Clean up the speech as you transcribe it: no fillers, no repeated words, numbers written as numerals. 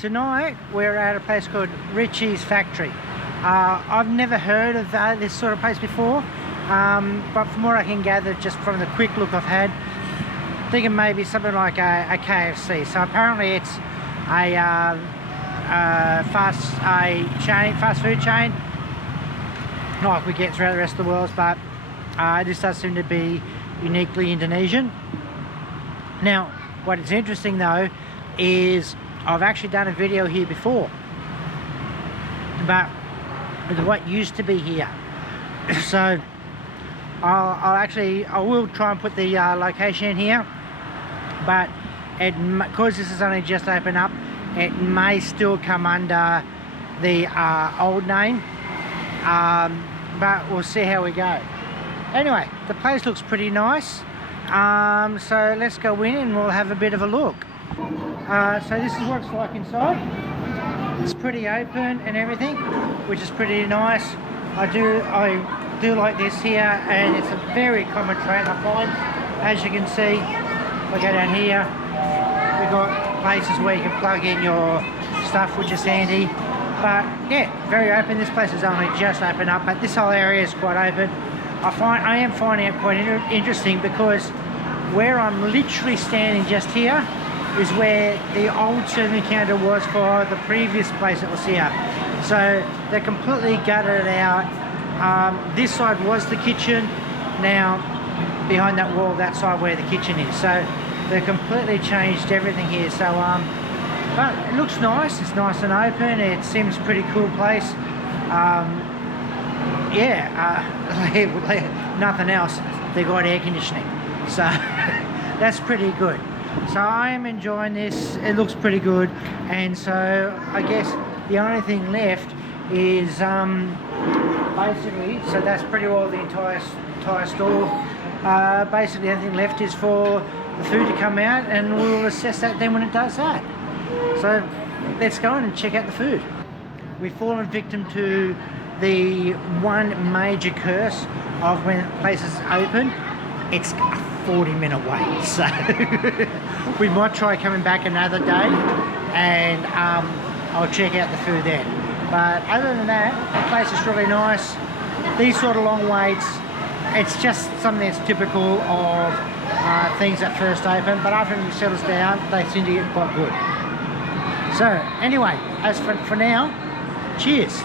Tonight we're at a place called Richeese Factory. I've never heard of this sort of place before, but from what I can gather just from the quick look I've had, thinking maybe something like a KFC. So apparently it's a fast food chain, not like we get throughout the rest of the world, but this does seem to be uniquely Indonesian. Now, what is interesting though is I've actually done a video here before about what used to be here. So I will try and put the location in here, but because this has only just opened up, it may still come under the old name, but we'll see how we go. Anyway, the place looks pretty nice, so let's go in and we'll have a bit of a look. So this is what it's like inside. It's pretty open and everything, which is pretty nice. I do like this here, and it's a very common trait I find. As you can see, if I go down here, we've got places where you can plug in your stuff, which is handy. But yeah, very open. This place is only just opened up, but this whole area is quite open. I am finding it quite interesting because where I'm literally standing just here is where the old serving counter was for the previous place that was here. So they completely gutted it out. This side was the kitchen. Now behind that wall, that side where the kitchen is. So they completely changed everything here. So but it looks nice. It's nice and open. It seems a pretty cool place. Nothing else, they got air conditioning, so that's pretty good. So I am enjoying this. It looks pretty good, and so I guess the only thing left is basically, so that's pretty well the entire store. Basically the only thing left is for the food to come out, and we'll assess that then when it does that. So let's go in and check out the food. We've fallen victim to the one major curse of when places open. It's a 40-minute wait, so we might try coming back another day, and I'll check out the food then. But other than that, the place is really nice. These sort of long waits, it's just something that's typical of things that first open, but after it settles down, they seem to get quite good. So anyway, as for now, cheers.